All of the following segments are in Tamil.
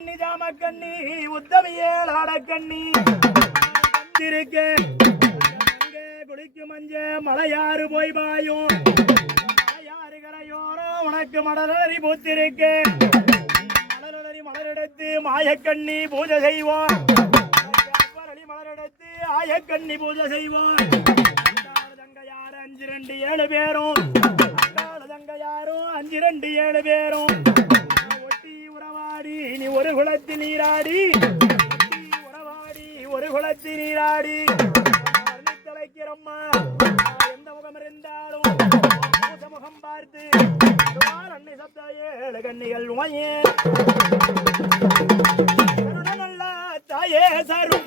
கண்ணி உத்தமியேல் ஆடக்கண்ணி குளிக்கு மஞ்ச மலையாறு போய் பாயும் மலையாறு கரையோரம் உனக்கு மலரறி பூத்திருக்கு மலரறி மலரெடுத்து மாயக்கண்ணி பூஜை செய்வோம் மலரெடுத்து ஆயக்கண்ணி பூஜை செய்வோம் தங்கையாரு 5 2 7 பேரும் தங்கையாரும் 5 2 7 பேரும் நீ ஒரு குளத்தில் நீராடி உறவாடி ஒரு குளத்தில் நீராடி தலைக்கிறம்மா எந்த முகம் இருந்தாலும் முகம் பார்த்து அன்னை சப்த 7 கண்ணிகள் உமையே நல்ல தாயே சருண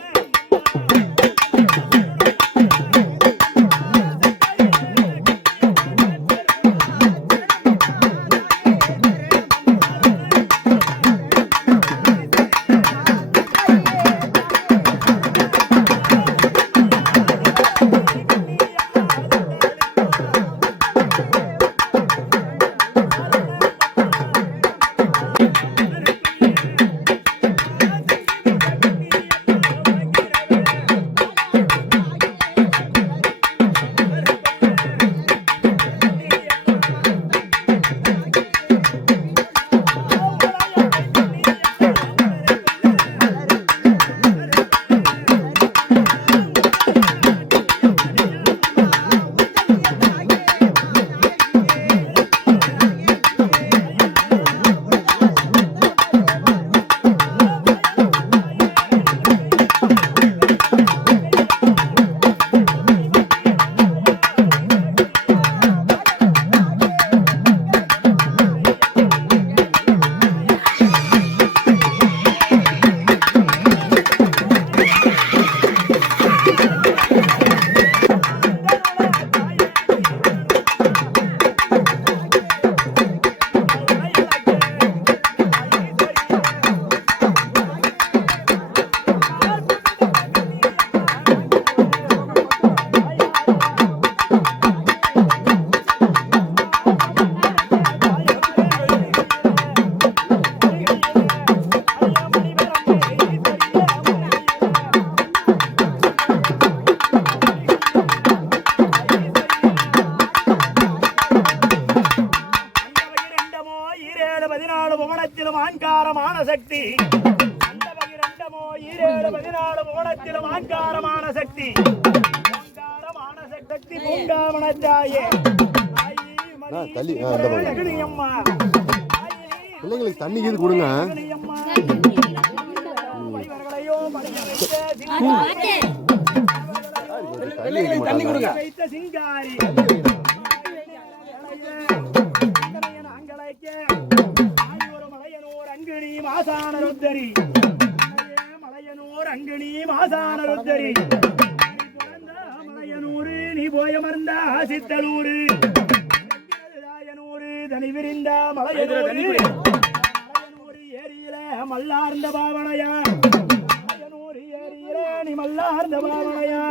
ஆங்காரமான சக்தி அந்த பகிரண்டமோ 7 14 கோணத்திலும் ஆங்காரமான சக்தி ஆங்காரமான சக்தி பூங்காவனத்தாயே பிள்ளைங்களுக்கு தண்ணி கீது கொடுங்க. தண்ணி கொடுங்க. சிங்காரி மாசானருத்தரி மலையனூர் அங்கிணி மாசானருத்தரி மலையனூரு நீ போயமர்ந்த சித்தலூரு தாயனூரு தனி விரிந்த மலையனூரு ஏரியில மல்லார்ந்த பாவனையா மலையனூர் ஏரியில நீ மல்லார்ந்த பாவனையா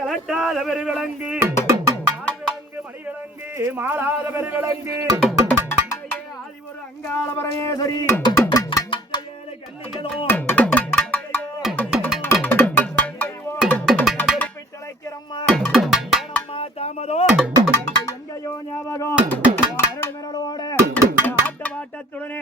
கலட்டாத பெருவிலங்கு மணிவிலங்கு மாறாத பெருவிலங்கு அங்காள பரமேஸ்வரி கண்ணிகளும் தாமதோ எங்கையோ ஞாபகம் அருள் மிரளோட ஆட்ட வாட்டத்துடனே